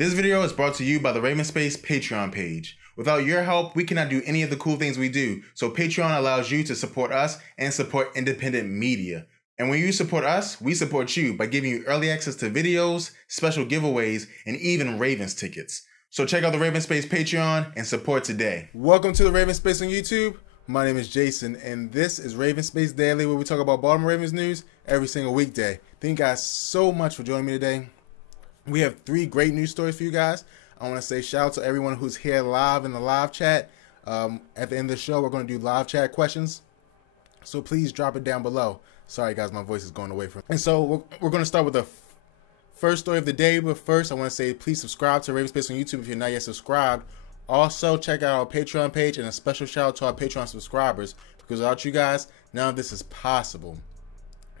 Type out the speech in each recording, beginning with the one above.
This video is brought to you by the Raven Space Patreon page. Without your help, we cannot do any of the cool things we do, so Patreon allows you to support us and support independent media. And when you support us, we support you by giving you early access to videos, special giveaways, and even Ravens tickets. So check out the Raven Space Patreon and support today. Welcome to the Raven Space on YouTube. My name is Jason, and this is Raven Space Daily, where we talk about Baltimore Ravens news every single weekday. Thank you guys so much for joining me today. We have 3 great news stories for you guys. I want to say shout out to everyone who's here live in the live chat. At the end of the show, we're going to do live chat questions, so please drop it down below. Sorry guys, my voice is going away from me. And so we're going to start with the first story of the day, but first I want to say please subscribe to Raven Space on YouTube if you're not yet subscribed. Also, check out our Patreon page, and a special shout out to our Patreon subscribers, because without you guys, none of this is possible.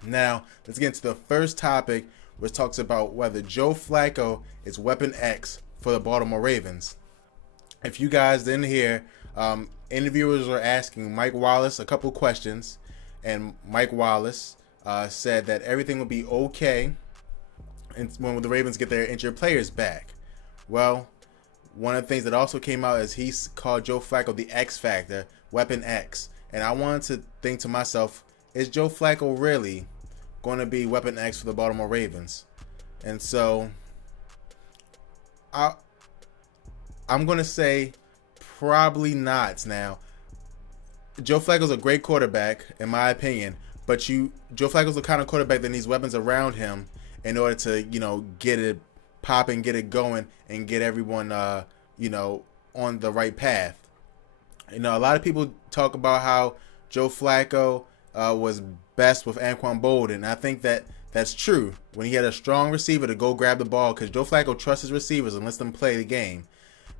Now, let's get into the first topic, which talks about whether Joe Flacco is Weapon X for the Baltimore Ravens. If you guys didn't hear, interviewers were asking Mike Wallace a couple questions, and Mike Wallace said that everything will be okay when the Ravens get their injured players back. Well, one of the things that also came out is he called Joe Flacco the X Factor, Weapon X. And I wanted to think to myself, is Joe Flacco really going to be Weapon X for the Baltimore Ravens? And so I'm going to say probably not. Now, Joe Flacco's a great quarterback, in my opinion, but Joe Flacco's the kind of quarterback that needs weapons around him in order to, get it popping, get it going, and get everyone, on the right path. A lot of people talk about how Joe Flacco was best with Anqaun Boldin. I think that that's true. When he had a strong receiver to go grab the ball, because Joe Flacco trusts his receivers and lets them play the game.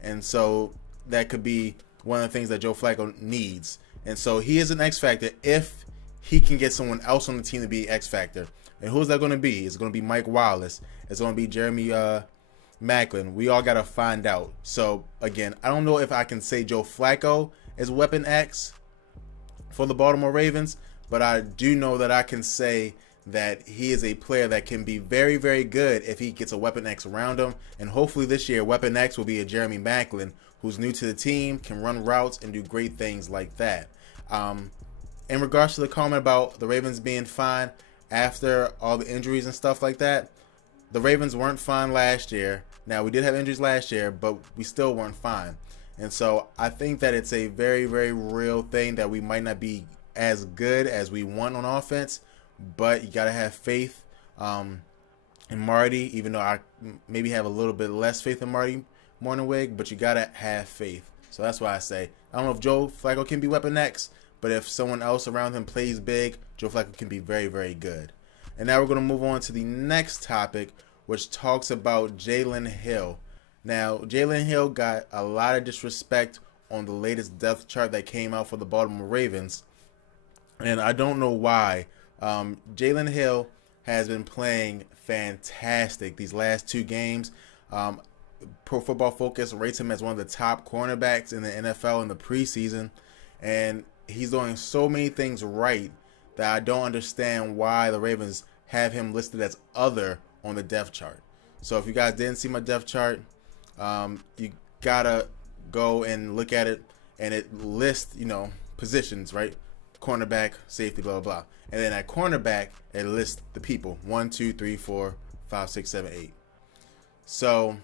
And so that could be one of the things that Joe Flacco needs. And so he is an X Factor if he can get someone else on the team to be X Factor. And who's that going to be? It's going to be Mike Wallace. It's going to be Jeremy Maclin. We all got to find out. So, again, I don't know if I can say Joe Flacco is Weapon X for the Baltimore Ravens, but I do know that I can say that he is a player that can be very, very good if he gets a Weapon X around him. And hopefully this year, Weapon X will be a Jeremy Maclin, who's new to the team, can run routes, and do great things like that. In regards to the comment about the Ravens being fine after all the injuries and stuff like that, the Ravens weren't fine last year. Now, we did have injuries last year, but we still weren't fine. And so I think that it's a very, very real thing that we might not be as good as we want on offense, but you got to have faith in Marty, even though I maybe have a little bit less faith in Marty Morningwig, but you got to have faith. So that's why I say, I don't know if Joe Flacco can be Weapon X, but if someone else around him plays big, Joe Flacco can be very, very good. And now we're going to move on to the next topic, which talks about Jalen Hill. Now, Jalen Hill got a lot of disrespect on the latest depth chart that came out for the Baltimore Ravens, and I don't know why. Jalen Hill has been playing fantastic these last 2 games. Pro Football Focus rates him as one of the top cornerbacks in the NFL in the preseason, and he's doing so many things right that I don't understand why the Ravens have him listed as other on the depth chart. So if you guys didn't see my depth chart, you gotta go and look at it, and it lists, positions, right? Cornerback, safety, blah, blah, blah. And then at cornerback, it lists the people, 1, 2, 3, 4, 5, 6, 7, 8. So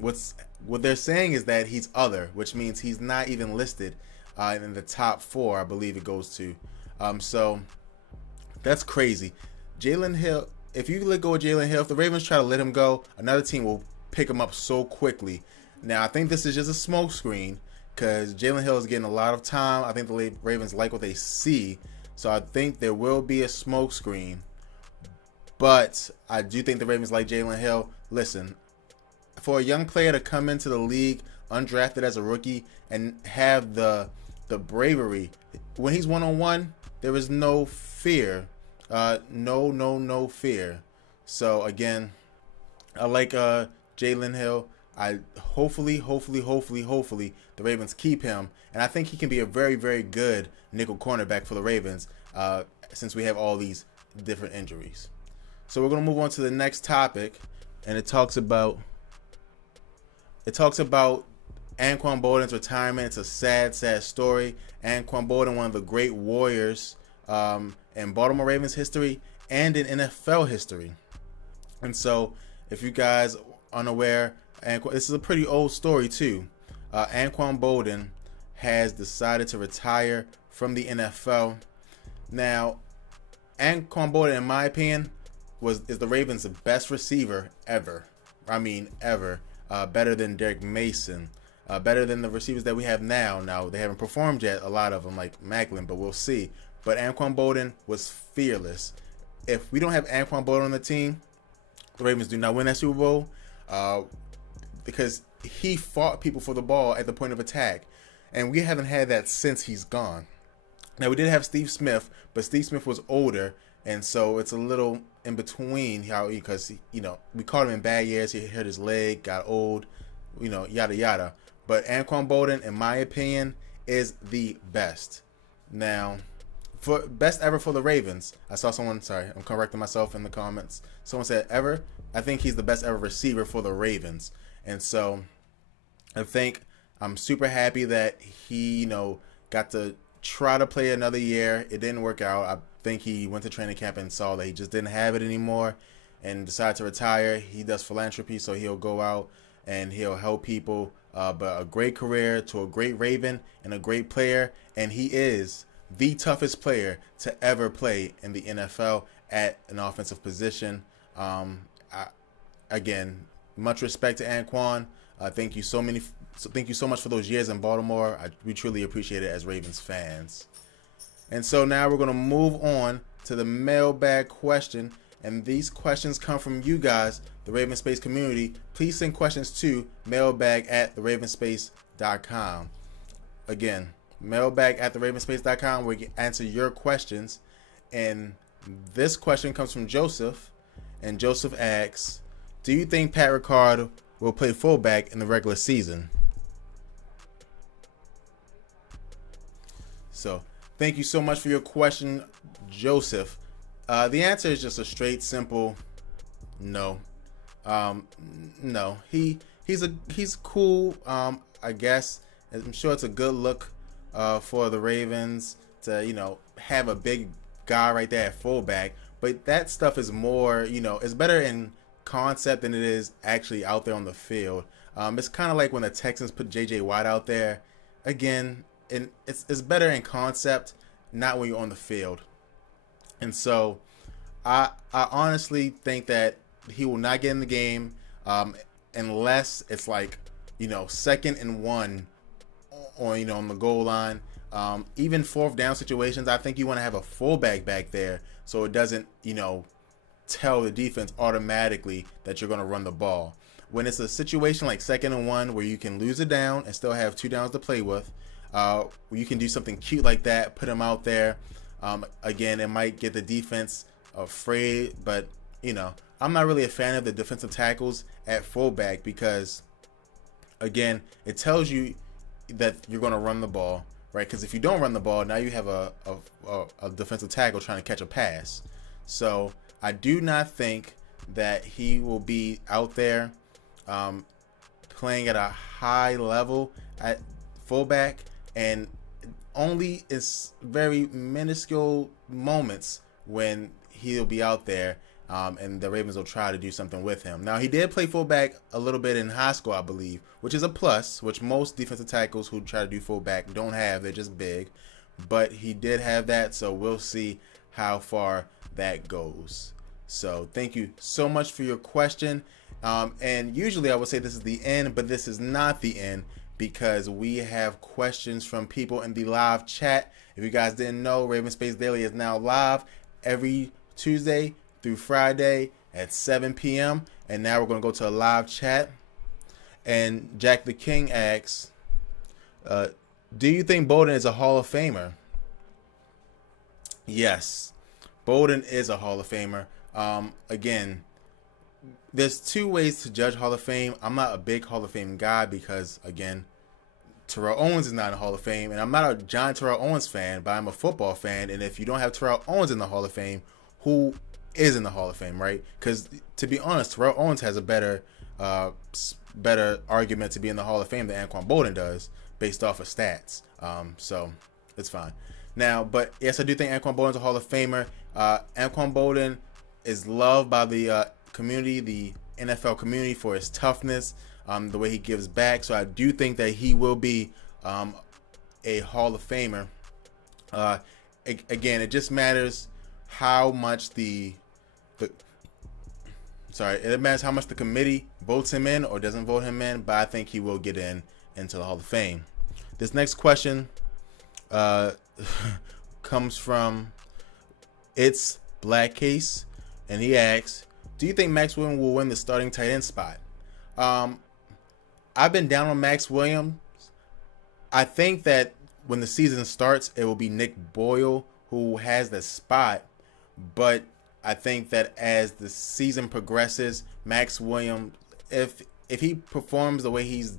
what they're saying is that he's other, which means he's not even listed in the top 4, I believe it goes to. So that's crazy. Jalen Hill, if you let go of Jalen Hill, if the Ravens try to let him go, another team will pick him up so quickly. Now, I think this is just a smoke screen because Jalen Hill is getting a lot of time. I think the Ravens like what they see. So I think there will be a smoke screen. But I do think the Ravens like Jalen Hill. Listen, for a young player to come into the league undrafted as a rookie and have the bravery, when he's one-on-one, there is no fear. No fear. So again, I like Jalen Hill. Hopefully the Ravens keep him, and I think he can be a very, very good nickel cornerback for the Ravens since we have all these different injuries. So we're going to move on to the next topic, and it talks about it talks about Anqaun Boldin's retirement. It's a sad, sad story. Anqaun Boldin, one of the great warriors in Baltimore Ravens history and in NFL history. And so, if you guys are unaware, this is a pretty old story too. Anqaun Boldin has decided to retire from the NFL. Now, Anqaun Boldin, in my opinion, is the Ravens' best receiver ever. I mean, ever. Better than Derek Mason. Better than the receivers that we have now. Now, they haven't performed yet, a lot of them, like Macklin, but we'll see. But Anqaun Boldin was fearless. If we don't have Anqaun Boldin on the team, the Ravens do not win that Super Bowl because he fought people for the ball at the point of attack. And we haven't had that since he's gone. Now, we did have Steve Smith, but Steve Smith was older, and so it's a little in between because, you know, we caught him in bad years. He hurt his leg, got old, you know, yada, yada. But Anqaun Boldin, in my opinion, is the best. Now, for best ever for the Ravens, I saw someone, sorry, I'm correcting myself in the comments. Someone said ever. I think he's the best ever receiver for the Ravens. And so I'm super happy that he, you know, got to try to play another year. It didn't work out. I think he went to training camp and saw that he just didn't have it anymore and decided to retire. He does philanthropy, so he'll go out and he'll help people. But a great career to a great Raven and a great player, and he is the toughest player to ever play in the NFL at an offensive position. Again, much respect to Anqaun. Thank you so much for those years in Baltimore. We truly appreciate it as Ravens fans. And so now we're going to move on to the mailbag question. And these questions come from you guys, the Raven Space community. Please send questions to mailbag@therravenspace.com. Again, mailbag@therravenspace.com where we can answer your questions. And this question comes from Joseph. And Joseph asks, do you think Pat Ricard will play fullback in the regular season? So, thank you so much for your question, Joseph. The answer is just a straight, simple no. No. He's cool. I guess I'm sure it's a good look for the Ravens to, you know, have a big guy right there at fullback. But that stuff is more, you know, it's better in concept than it is actually out there on the field. It's kind of like when the Texans put J.J. Watt out there. Again, and it's better in concept, not when you're on the field. And so I honestly think that he will not get in the game unless it's like, you know, 2nd and 1 on, you know, on the goal line. Even 4th down situations, I think you want to have a fullback back there so it doesn't, you know, tell the defense automatically that you're going to run the ball. When it's a situation like 2nd and 1 where you can lose it down and still have 2 downs to play with, you can do something cute like that, put him out there. Again, it might get the defense afraid, but, you know, I'm not really a fan of the defensive tackles at fullback because, again, it tells you that you're going to run the ball, right? Because if you don't run the ball, now you have a defensive tackle trying to catch a pass. So I do not think that he will be out there playing at a high level at fullback, and only is very minuscule moments when he'll be out there and the Ravens will try to do something with him. Now, he did play fullback a little bit in high school, I believe, which is a plus, which most defensive tackles who try to do fullback don't have. They're just big. But he did have that, so we'll see how far that goes. So thank you so much for your question. And usually I would say this is the end, but this is not the end because we have questions from people in the live chat. If you guys didn't know, Raven Space Daily is now live every Tuesday through Friday at 7 p.m. And now we're going to go to a live chat. And Jack the King asks, do you think Boldin is a Hall of Famer? Yes, Boldin is a Hall of Famer. Again, there's 2 ways to judge Hall of Fame. I'm not a big Hall of Fame guy because, again, Terrell Owens is not in the Hall of Fame, and I'm not a giant Terrell Owens fan, but I'm a football fan. And if you don't have Terrell Owens in the Hall of Fame, who is in the Hall of Fame, right? Because to be honest, Terrell Owens has a better argument to be in the Hall of Fame than Anqaun Boldin does, based off of stats. So it's fine. Now, but yes, I do think Anqaun Boldin's a Hall of Famer. Anqaun Boldin is loved by the community, the NFL community, for his toughness, the way he gives back. So I do think that he will be a Hall of Famer. Again, it just matters how much it matters how much the committee votes him in or doesn't vote him in, but I think he will get into the Hall of Fame. This next question comes from It's Black Case, and he asks, do you think Max Williams will win the starting tight end spot? I've been down on Max Williams. I think that when the season starts, it will be Nick Boyle who has the spot, but I think that as the season progresses, Max Williams, if he performs the way he's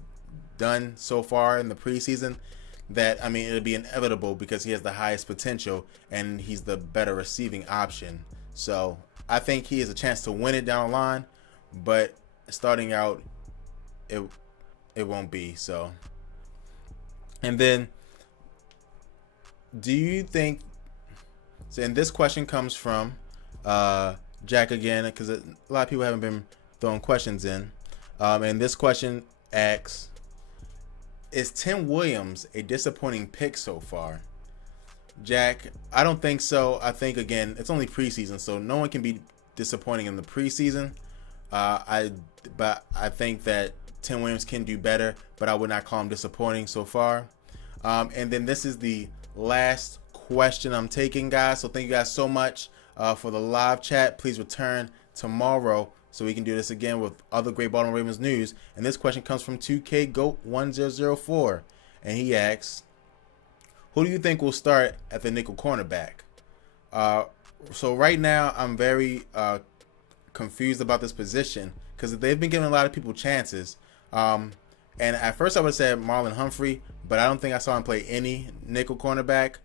done so far in the preseason, it'll be inevitable because he has the highest potential and he's the better receiving option. So I think he has a chance to win it down the line, but starting out, it won't be so. And then, do you think? So, and this question comes from Jack again, because a lot of people haven't been throwing questions in. And this question asks, is Tim Williams a disappointing pick so far? Jack, I don't think so. I think, again, it's only preseason, so no one can be disappointing in the preseason. But I think that Tim Williams can do better, but I would not call him disappointing so far. And then this is the last question I'm taking, guys. So thank you guys so much for the live chat. Please return tomorrow so we can do this again with other great Baltimore Ravens news. And this question comes from 2KGoat1004, and he asks, who do you think will start at the nickel cornerback? So right now I'm very confused about this position because they've been giving a lot of people chances. And at first I would have said Marlon Humphrey, but I don't think I saw him play any nickel cornerback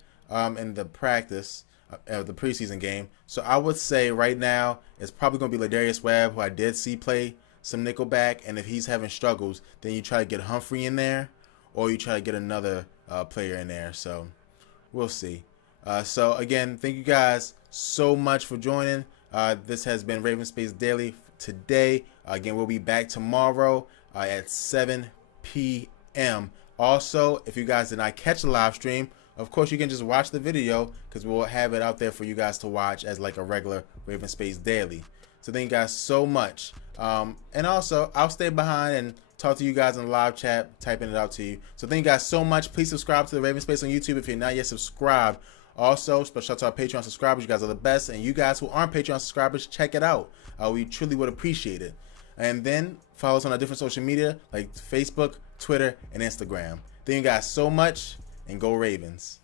in the practice of the preseason game. So I would say right now it's probably going to be Ladarius Webb, who I did see play some nickel back. And if he's having struggles, then you try to get Humphrey in there, or you try to get another player in there. So we'll see. So again, thank you guys so much for joining. This has been Raven Space Daily today. Again, we'll be back tomorrow at 7 p.m. Also, if you guys did not catch the live stream, of course you can just watch the video because we'll have it out there for you guys to watch as like a regular Raven Space Daily. So thank you guys so much. And also, I'll stay behind and talk to you guys in the live chat, typing it out to you. So thank you guys so much. Please subscribe to the Raven Space on YouTube if you're not yet subscribed. Also, special shout out to our Patreon subscribers. You guys are the best. And you guys who aren't Patreon subscribers, check it out. We truly would appreciate it. And then follow us on our different social media like Facebook, Twitter, and Instagram. Thank you guys so much, and go Ravens.